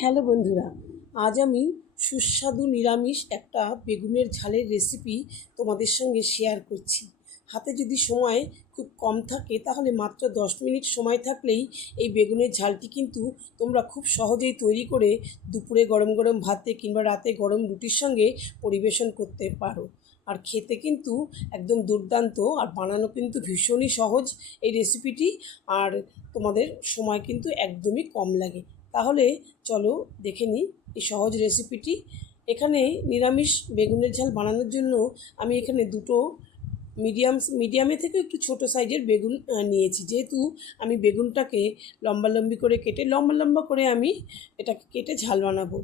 Hello বন্ধুরা, আজ আমি সুস্বাদু নিরামিষ একটা বেগুনের ঝালের রেসিপি তোমাদের সঙ্গে শেয়ার করছি। হাতে যদি সময় খুব কম থাকে তাহলে মাত্র 10 মিনিট সময় থাকলেই এই বেগুনের ঝালটি কিন্তু তোমরা খুব সহজেই তৈরি করে দুপুরে গরম গরম ভাতে কিংবা রাতে গরম রুটির সঙ্গে পরিবেশন করতে পারো। আর খেতে কিন্তু একদম দুর্দান্ত, আর বানানো কিন্তু ভীষণই সহজ এই রেসিপিটি। আর তোমাদের সময় কিন্তু একদমই কম লাগে। তাহলে চলো দেখে নিই এই সহজ রেসিপিটি। এখানে নিরামিষ বেগুনের ঝাল বানানোর জন্য আমি এখানে দুটো মিডিয়ামে থেকে একটু ছোটো সাইজের বেগুন নিয়েছি। যেহেতু আমি বেগুনটাকে লম্বা করে কেটে লম্বা করে আমি এটাকে কেটে ঝাল বানাবো,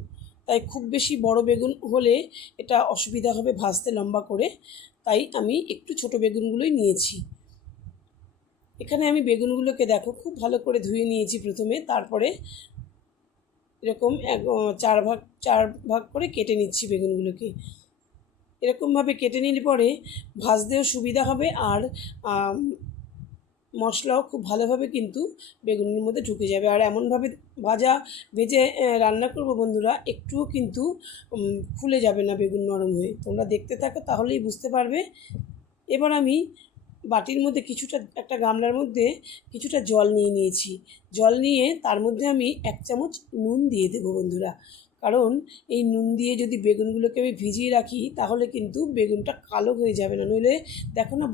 তাই খুব বেশি বড় বেগুন হলে এটা অসুবিধা হবে ভাজতে লম্বা করে, তাই আমি একটু ছোটো বেগুনগুলোই নিয়েছি। এখানে আমি বেগুনগুলোকে দেখো খুব ভালো করে ধুয়ে নিয়েছি প্রথমে, তারপরে এরকম চার ভাগ করে কেটে নিচ্ছি বেগুনগুলোকে। এরকমভাবে কেটে নিলে পরে ভাজতেও সুবিধা হবে, আর মশলাও খুব ভালোভাবে কিন্তু বেগুনের মধ্যে ঢুকে যাবে। আর এমনভাবে ভেজে রান্না করব বন্ধুরা, একটুও কিন্তু খুলে যাবে না বেগুন নরম হয়ে। তোমরা দেখতে থাকো তাহলেই বুঝতে পারবে। এবার আমি বাটির মধ্যে একটা গামলার মধ্যে কিছুটা জল নিয়েছি। জল নিয়ে তার মধ্যে আমি 1 চামচ নুন দিয়ে দেবো বন্ধুরা। কারণ এই নুন দিয়ে যদি বেগুনগুলোকে আমি ভিজিয়ে রাখি তাহলে কিন্তু বেগুনটা কালো হয়ে যাবে না। নইলে দেখো না,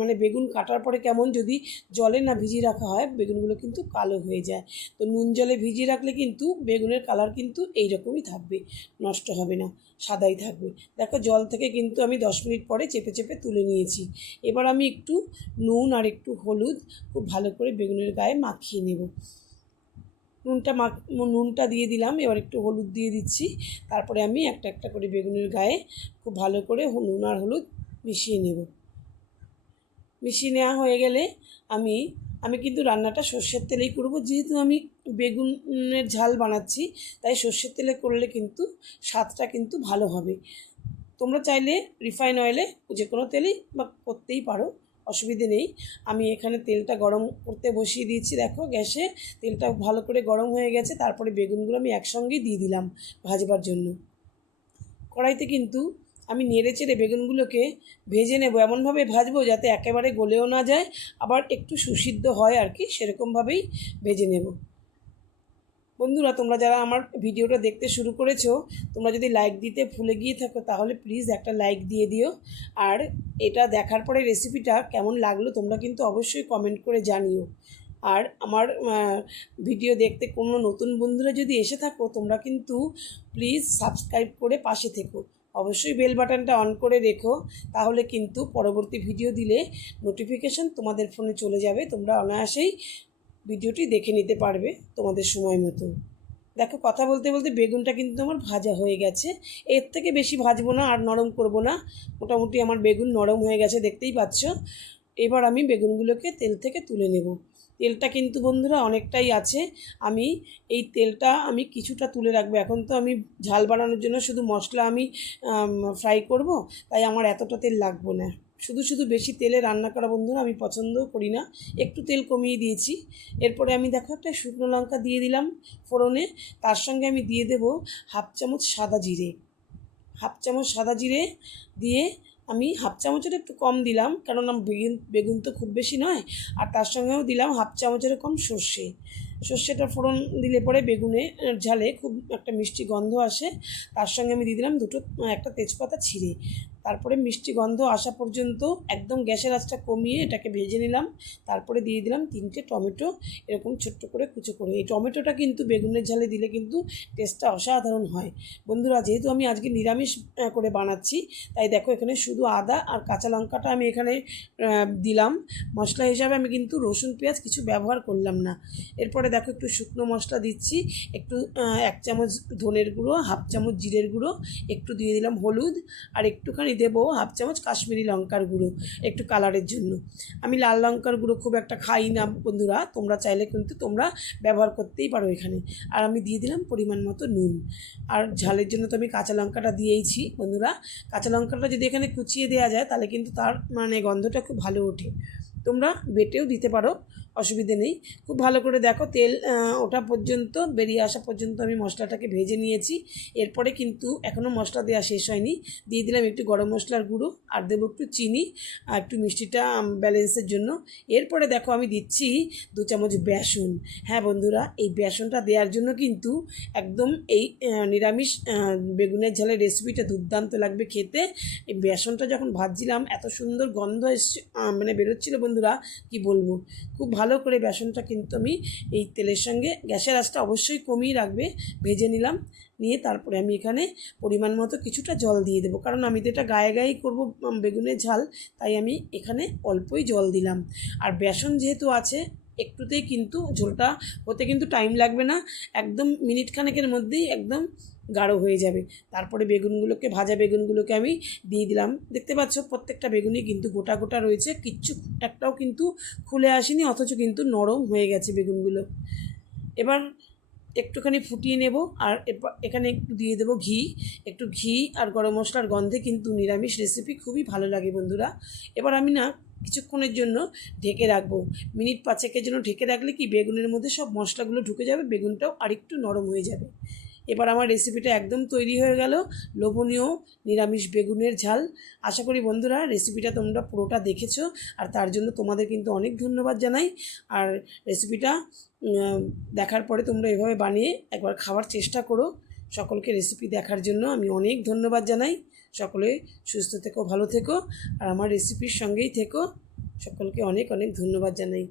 মানে বেগুন কাটার পরে কেমন যদি জলে না ভিজিয়ে রাখা হয় বেগুনগুলো কিন্তু কালো হয়ে যায়। তো নুন জলে ভিজিয়ে রাখলে কিন্তু বেগুনের কালার কিন্তু এইরকমই থাকবে, নষ্ট হবে না, সাদাই থাকবে। দেখো জল থেকে কিন্তু আমি 10 মিনিট পরে চেপে তুলে নিয়েছি। এবার আমি একটু নুন আর একটু হলুদ খুব ভালো করে বেগুনের গায়ে মাখিয়ে নেব। নুনটা দিয়ে দিলাম, এবার একটু হলুদ দিয়ে দিচ্ছি। তারপরে আমি একটা করে বেগুনের গায়ে খুব ভালো করে নুন আর হলুদ মিশিয়ে নেব। মিশিয়ে নেওয়া হয়ে গেলে আমি কিন্তু রান্নাটা সর্ষের তেলেই করব। যেহেতু আমি বেগুনের ঝাল বানাচ্ছি তাই সর্ষের তেলে করলে কিন্তু স্বাদটা কিন্তু ভালো হবে। তোমরা চাইলে রিফাইন অয়েলে যে কোনো তেলেই বা করতেই পারো, অসুবিধে নেই। আমি এখানে তেলটা গরম করতে বসিয়ে দিয়েছি। দেখো গ্যাসে তেলটা ভালো করে গরম হয়ে গেছে। তারপরে বেগুনগুলো আমি একসঙ্গেই দিয়ে দিলাম ভাজবার জন্য। কড়াইতে কিন্তু আমি নেড়েচেড়ে বেগুনগুলোকে ভেজে নেব, এমনভাবে ভাজবো যাতে একেবারে গলেও না যায়, আবার একটু সুসিদ্ধ হয় আর কি, সেরকমভাবেই ভেজে নেব। বন্ধুরা, তোমরা যারা আমার ভিডিওটা দেখতে শুরু করেছো, তোমরা যদি লাইক দিতে ভুলে গিয়ে থাকো তাহলে প্লিজ একটা লাইক দিয়ে দিও। আর এটা দেখার পরে রেসিপিটা কেমন লাগলো তোমরা কিন্তু অবশ্যই কমেন্ট করে জানিও। আর আমার ভিডিও দেখতে কোনো নতুন বন্ধুরা যদি এসে থাকো তোমরা কিন্তু প্লিজ সাবস্ক্রাইব করে পাশে থেকো। অবশ্যই বেল বাটনটা অন করে রেখো, তাহলে কিন্তু পরবর্তী ভিডিও দিলে নোটিফিকেশান তোমাদের ফোনে চলে যাবে। তোমরা অনায়াসেই ভিডিওটি দেখে নিতে পারবে তোমাদের সময় মতো। দেখো কথা বলতে বলতে বেগুনটা কিন্তু আমার ভাজা হয়ে গেছে। এর থেকে বেশি ভাজবো না আর নরম করব না। মোটামুটি আমার বেগুন নরম হয়ে গেছে, দেখতেই পাচ্ছ। এবার আমি বেগুনগুলোকে তেল থেকে তুলে নেব। তেলটা কিন্তু বন্ধুরা অনেকটাই আছে। এই তেলটা আমি কিছুটা তুলে রাখবো। এখন তো আমি ঝাল বানানোর জন্য শুধু মশলা আমি ফ্রাই করব, তাই আমার এতটা তেল লাগবে না। শুধু বেশি তেলে রান্না করা বন্ধুরা আমি পছন্দও করি না, একটু তেল কমিয়ে দিয়েছি। এরপরে আমি দেখো একটা শুকনো লঙ্কা দিয়ে দিলাম ফোড়নে। তার সঙ্গে আমি দিয়ে দেব হাফ চামচ সাদা জিরে দিয়ে আমি হাফ চামচের একটু কম দিলাম, কারণ বেগুন তো খুব বেশি নয়। আর তার সঙ্গেও দিলাম হাফ চামচের কম সর্ষেটা ফোড়ন দিলে পরে বেগুনে ঝালে খুব একটা মিষ্টি গন্ধ আসে। তার সঙ্গে আমি দিয়ে দিলাম একটা তেজপাতা ছিঁড়ে। তারপরে মিষ্টি গন্ধ আসা পর্যন্ত একদম গ্যাসের আঁচটা কমিয়ে এটাকে ভেজে নিলাম। তারপরে দিয়ে দিলাম 3টে টমেটো, এরকম ছোট্ট করে কুচো করে। এই টমেটোটা কিন্তু বেগুনের ঝালে দিলে কিন্তু টেস্টটা অসাধারণ হয় বন্ধুরা। যেহেতু আমি আজকে নিরামিষ করে বানাচ্ছি তাই দেখো এখানে শুধু আদা আর কাঁচা লঙ্কাটা আমি এখানে দিলাম মশলা হিসাবে। আমি কিন্তু রসুন পেঁয়াজ কিছু ব্যবহার করলাম না। এরপরে দেখো একটু শুকনো মশলা দিচ্ছি, একটু 1 চামচ ধনের গুঁড়ো, হাফ চামচ জিরের গুঁড়ো, একটু দিয়ে দিলাম হলুদ, আর একটুখানি দেবো হাফ চামচ কাশ্মীরি লঙ্কার গুঁড়ো একটু কালারের জন্য। আমি লাল লঙ্কার গুঁড়ো খুব একটা খাই না বন্ধুরা, তোমরা চাইলে কিন্তু তোমরা ব্যবহার করতেই পারো এখানে। আর আমি দিয়ে দিলাম পরিমাণ মতো নুন। আর ঝালের জন্য তো আমি কাঁচা লঙ্কাটা দিয়েইছি বন্ধুরা। কাঁচা লঙ্কাটা যদি এখানে কুচিয়ে দেওয়া যায় তাহলে কিন্তু তার মানে গন্ধটা খুব ভালো ওঠে। তোমরা বেটেও দিতে পারো, অসুবিধে নেই। খুব ভালো করে দেখো তেল ওঠা পর্যন্ত, বেরিয়ে আসা পর্যন্ত আমি মশলাটাকে ভেজে নিয়েছি। এরপরে কিন্তু এখনও মশলা দেওয়া শেষ হয়নি। দিয়ে দিলাম একটু গরম মশলার গুঁড়ো, আর দেবো একটু চিনি আর একটু মিষ্টিটা ব্যালেন্সের জন্য। এরপরে দেখো আমি দিচ্ছি 2 চামচ বেসন। হ্যাঁ বন্ধুরা, এই বেসনটা দেওয়ার জন্য কিন্তু একদম এই নিরামিষ বেগুনের ঝালের রেসিপিটা দুর্দান্ত লাগবে খেতে। এই বেসনটা যখন ভাজছিলাম এত সুন্দর গন্ধ এসছে, মানে বেরোচ্ছিলো বন্ধুরা, কি বলবো। খুব ভালো করে বেসনটা কিন্তু আমি এই তেলের সঙ্গে, গ্যাসের আঁচটা অবশ্যই কমিয়ে রাখবে, ভেজে নিলাম। নিয়ে তারপরে আমি এখানে পরিমাণ মতো কিছুটা জল দিয়ে দেবো, কারণ আমি তো এটা গায়ে গায়েই করবো বেগুনের ঝাল, তাই আমি এখানে অল্পই জল দিলাম। আর বেসন যেহেতু আছে একটুতেই কিন্তু ঝোলটা হতে কিন্তু টাইম লাগবে না, একদম মিনিট খানেকের মধ্যেই একদম গাঢ় হয়ে যাবে। তারপরে বেগুনগুলোকে, ভাজা বেগুনগুলোকে আমি দিয়ে দিলাম। দেখতে পাচ্ছ প্রত্যেকটা বেগুনই কিন্তু গোটা গোটা রয়েছে, কিচ্ছু একটাও কিন্তু খুলে আসেনি, অথচ কিন্তু নরম হয়ে গেছে বেগুনগুলো। এবার একটুখানি ফুটিয়ে নেব, আর এখানে একটু দিয়ে দেবো ঘি। একটু ঘি আর গরম মশলার গন্ধে কিন্তু নিরামিষ রেসিপি খুবই ভালো লাগে বন্ধুরা। এবার আমি না কিছুক্ষণের জন্য ঢেকে রাখবো, মিনিট 5-এর জন্য ঢেকে রাখলে কি বেগুনের মধ্যে সব মশলাগুলো ঢুকে যাবে, বেগুনটাও আরেকটু নরম হয়ে যাবে। এবার আমার রেসিপিটা একদম তৈরি হয়ে গেল, লোভনীয় নিরামিষ বেগুনের ঝাল। আশা করি বন্ধুরা রেসিপিটা তোমরা পুরোটা দেখেছো, আর তার জন্য তোমাদের কিন্তু অনেক ধন্যবাদ জানাই। আর রেসিপিটা দেখার পরে তোমরা এভাবে বানিয়ে একবার খাওয়ার চেষ্টা করো। সকলকে রেসিপি দেখার জন্য আমি অনেক ধন্যবাদ জানাই। সকলে সুস্থ থেকো, ভালো থেকো, আর আমার রেসিপির সঙ্গেই থেকো। সকলকে অনেক অনেক ধন্যবাদ জানাই।